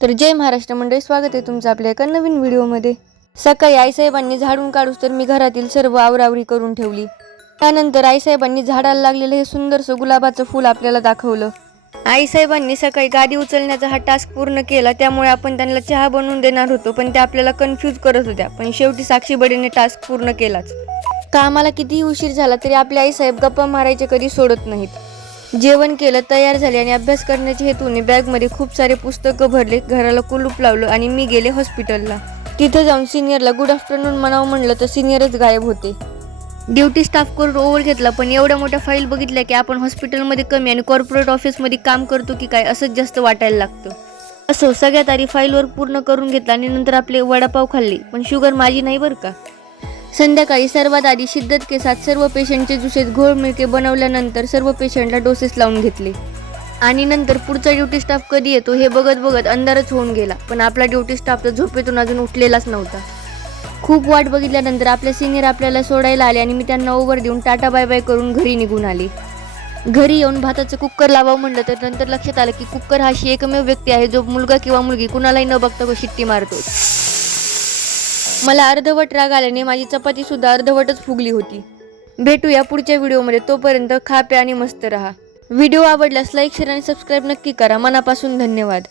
तर जय महाराष्ट्र मंडळी, स्वागत आहे तुमचं आपल्या एका नवीन व्हिडिओमध्ये। सकाळी आईसाहेबांनी झाडून काढूस तर मी घरातील सर्व आवरावरी करून ठेवली। त्यानंतर आईसाहेबांनी झाडाला लागलेलं हे सुंदरसं गुलाबाचं फूल आपल्याला दाखवलं। आईसाहेबांनी सकाळी गादी उचलण्याचा हा टास्क पूर्ण केला, त्यामुळे आपण त्यांना चहा बनवून देणार होतो, पण ते आपल्याला कन्फ्यूज करत होत्या। पण शेवटी साक्षी बडेने टास्क पूर्ण केलाच। कामाला कितीही उशीर झाला तरी आपले आईसाहेब गप्पा मारायचे कधी सोडत नाहीत। जेवण केलं, तयार झाले आणि अभ्यास करण्याच्या हेतूने बॅगमध्ये खूप सारे पुस्तकं भरले, घराला कुलूप लावलं आणि मी गेले हॉस्पिटलला। तिथं जाऊन सिनियरला गुड आफ्टरनून म्हणावं म्हणलं तर सिनियरच गायब होते। ड्युटी स्टाफ करून ओव्हर घेतला, पण एवढ्या मोठ्या फाईल बघितल्या की आपण हॉस्पिटलमध्ये कमी आणि कॉर्पोरेट ऑफिसमध्ये काम करतो की काय असंच जास्त वाटायला लागतं। असो, सगळ्यात आधी फाईलवर पूर्ण करून घेतला आणि नंतर आपले वडापाव खाल्ले, पण शुगर माझी नाही बरं का। संध्याकाळी सर्वात आधी शिद्दत केसात सर्व पेशंटचे जुसेस घोळ मिळके बनवल्यानंतर सर्व पेशंटला डोसेस लावून घेतले आणि नंतर पुढचा ड्युटी स्टाफ कधी येतो हे बघत बघत अंधारच होऊन गेला, पण आपला ड्युटी स्टाफ तर झोपेतून अजून उठलेलाच नव्हता। खूप वाट बघितल्यानंतर आपले सिनियर आपल्याला सोडायला आले आणि मी त्यांना ओव्हर देऊन टाटा बाय बाय करून घरी निघून आले। घरी येऊन भाताचं कुकर लावावं म्हणलं तर नंतर लक्षात आलं की कुकर हा अशी एकमेव व्यक्ती आहे जो मुलगा किंवा मुलगी कुणालाही न बघता शिट्टी मारतो। मला अर्धवट राग आल्याने माझी चपाती सुद्धा अर्धवटच फुगली होती। भेटूया पुढच्या व्हिडिओमध्ये, तोपर्यंत खा प्या आणि मस्त रहा। व्हिडिओ आवडल्यास लाईक, शेअर आणि सबस्क्राईब नक्की करा। मनापासून धन्यवाद।